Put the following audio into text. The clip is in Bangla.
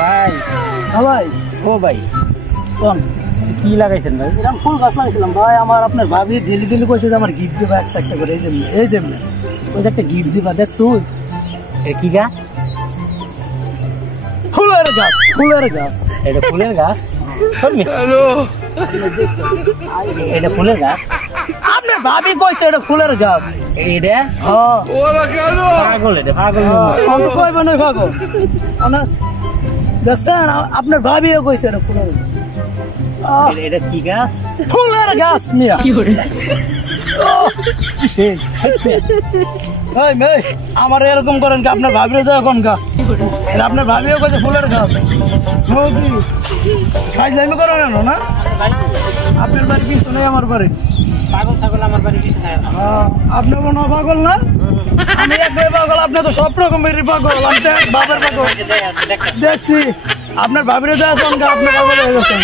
ভাই ভাই ও ভাই কোন কি লাগাইছেন ভাই? এরকম ফুল গাছ লাগাইছিলাম ভাই। আমার আপনার ভাবি ডেলি ডেলি কইছে যে আমার গিফট দিবা একটা একটা করে। এই যে ওই যে একটা গিফট দিবা দেখছো? এটা কি গাছ? ফুলের গাছ, ফুলের গাছ। এটা ফুলের গাছ? এটা ফুলের গাছ? আপনার ভাবি কইছে এটা ফুলের গাছ। এটা হ্যাঁ পাগল, এটা পাগল। আমি তো কইব না পাগল। দেখছেন আপনার ভাবিও কইছে এটা ফুলের গাছ। এটা কি গাছ? ফুলের গাছ মিয়া। কি করে আমার এরকম করেন কি? আপনার ভাবিও তো এখন গা আপনার ভাবিও কইছে ফুলের গাছ। খাইজামি করেন না? আপনার বাড়ি কিন্তু নেই আমার বাড়ি। পাগল ছাগল আমার বাড়ি কিছু নাই। আপনি কোনো পাগল না? আমি একবারে পাগল। আপনি তো সব রকমেরই পাগল। আমি তো বাবার পাগল। দেখছি আপনার ভাবিরে দেওয়া আপনার পাগল হয়ে গেছেন।